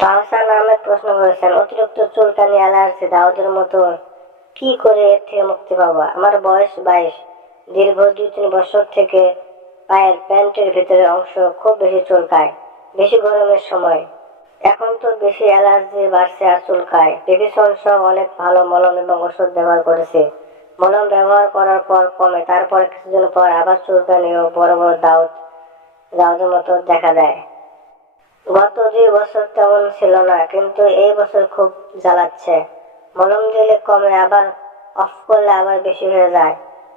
তাহসান আহমেদ প্রশ্ন করেছেন, অতিরিক্ত চুলকানি, অ্যালার্জি, দাউদের মতো। কি করে এর থেকে মুক্তি পাবো? আমার বয়স বাইশ। দীর্ঘ দুই তিন বছর থেকে পায়ের প্যান্টের ভিতরের অংশ খুব বেশি চুলকায়, বেশি গরমের সময়। এখন তো বেশি অ্যালার্জি বাড়ছে আর চুলকায়। প্রিভিশন সহ অনেক ভালো মলম এবং ওষুধ ব্যবহার করেছে। মলম ব্যবহার করার পর কমে, তারপর কিছুদিন পর আবার চুলকানি ও বড় বড় দাউদ, দাউদের মতো দেখা দেয়। গত দুই বছর তেমন ছিল না, কিন্তু এই বছর খুব জ্বালাচ্ছে। মলম দিলে কমে, আবার অফ করলে আবার বেশি হয়ে যায়।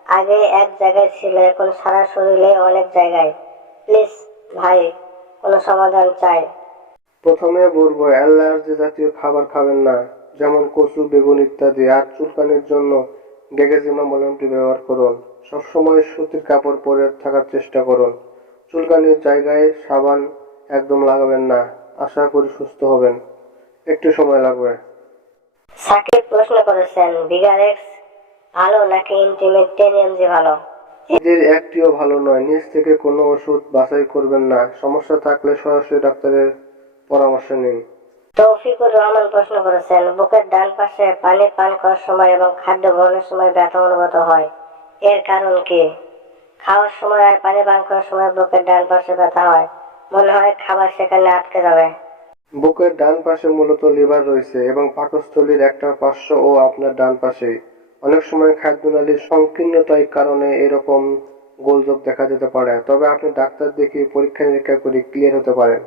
আগে এক জায়গায় ছিল, এখন সারা শরীরে অনেক জায়গায়। প্লিজ ভাই, কোনো সমাধান চাই? প্রথমে বলব, অ্যালার্জি জাতীয় খাবার খাবেন না, যেমন কচু, বেগুন ইত্যাদি, আর চুলকানির জন্য গেগেজিমা মলমটি ব্যবহার করুন। সবসময় সুতির কাপড় পরে থাকার চেষ্টা করুন। চুলকানির জায়গায় সাবান একদম লাগাবেন না। আশা করি সুস্থ হবেন। একটু সময় লাগবে। সাকিব প্রশ্ন করেছেন বিগার এক্স ভালো নাকি ইন্টিমেট টেন এমজি ভালো? এদের একটিও ভালো নয়। নিজ থেকে কোনো ওষুধ বাছাই করবেন না। সমস্যা থাকলে সরাসরি ডাক্তারের পরামর্শ নিন। তৌফিকুর রহমান প্রশ্ন করেছেন বুকের ডান পাশে পানি পান করার সময় এবং খাদ্য গ্রহণের সময় ব্যথা অনুভূত হয়। এর কারণ কি? খাওয়ার সময় আর পানি পান করার সময় বুকের ডান পাশে ব্যথা হয়। মনে হয় খাবার সেখানে আটকে যাবে। বুকের ডান পাশে মূলত লিভার রয়েছে এবং পাকস্থলীর একটা পার্শ্ব ও আপনার ডান পাশে। অনেক সময় খাদ্যনালীর সংকীর্ণতার কারণে এরকম গোলযোগ দেখা যেতে পারে তবে আপনি ডাক্তার দেখিয়ে পরীক্ষা নিরীক্ষা করে ক্লিয়ার হতে পারেন।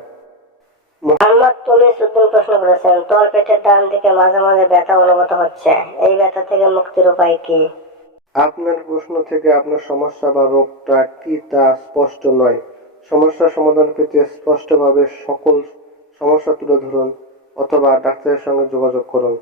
মোহাম্মদ তুমিস উদ্দিন প্রশ্ন করেছেন তোর পেটের ডান দিকে মাঝে মাঝে ব্যথা অনুভূত হচ্ছে এই ব্যথা থেকে মুক্তির উপায় কি? আপনার প্রশ্ন থেকে আপনার সমস্যা বা রোগটা কি তা স্পষ্ট নয়। সমস্যার সমাধান পেতে স্পষ্টভাবে সকল সমস্যা তুলে ধরুন অথবা ডাক্তারের সঙ্গে যোগাযোগ করুন।